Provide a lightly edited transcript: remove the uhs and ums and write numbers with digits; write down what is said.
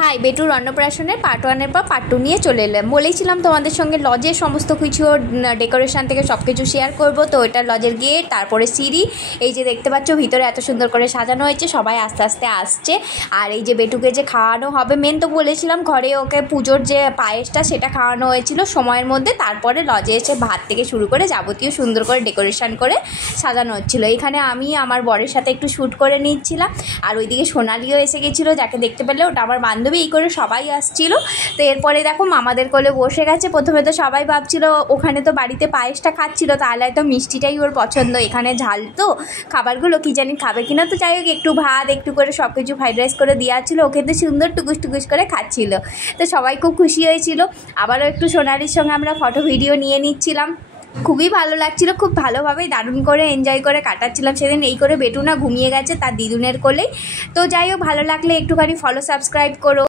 High, বেটুর অন্নপ্রাশনের part 1-এর পর part 2 নিয়ে চলে এলাম। বলেছিলাম তোমাদের সঙ্গে লজের সমস্ত কিছু ডেকোরেশন থেকে সব কিছু শেয়ার করব। তো এটা লজের গেট, তারপরে সিঁড়ি। এই যে দেখতে পাচ্ছ ভিতরে এত সুন্দর করে সাজানো হয়েছে, সবাই আস্তে আস্তে আসছে। আর এই যে বেটুকে যে খাওয়ানো হবে, মেন তো বলেছিলাম ঘরে ওকে পুজোর যে পায়েসটা সেটা খাওয়ানো হয়েছিল সময়ের মধ্যে। তারপরে লজে এসে ভাত থেকে শুরু করে যাবতীয় সুন্দর করে ডেকোরেশন করে সাজানো হচ্ছিলো। এখানে আমি আমার বরের সাথে একটু শ্যুট করে নিচ্ছিলাম। আর ওইদিকে সোনালিও এসে গেছিলো, যাকে দেখতে পেলে ওটা আমার বান্ধবী। এই করে সবাই আসছিল। তো এরপরে দেখো মামাদের কোলে বসে গেছে। প্রথমে তো সবাই ভাবছিল ওখানে তো বাড়িতে পায়েসটা খাচ্ছিল, তাহলে হয়তো মিষ্টিটাই ওর পছন্দ। এখানে ঝাল তো খাবারগুলো কি জানি খাবে কিনা। তো যাই হোক, একটু ভাত একটু করে সব কিছু ফ্রাইড রাইস করে দেওয়া ছিল, ওকে তো সুন্দর টুকুস টুকুস করে খাচ্ছিল। তো সবাই খুব খুশি হয়েছিল। আবারও একটু সোনালির সঙ্গে আমরা ফটো ভিডিও নিয়ে নিচ্ছিলাম। খুবই ভালো লাগছিল, খুব ভালোভাবেই দারুণ করে এনজয় করে কাটাচ্ছিলাম সেদিন। এই করে বেটু না ঘুমিয়ে গেছে তার দিদুনের কোলেই। তো যাই হোক, ভালো লাগলে একটুখানি ফলো সাবস্ক্রাইব করো।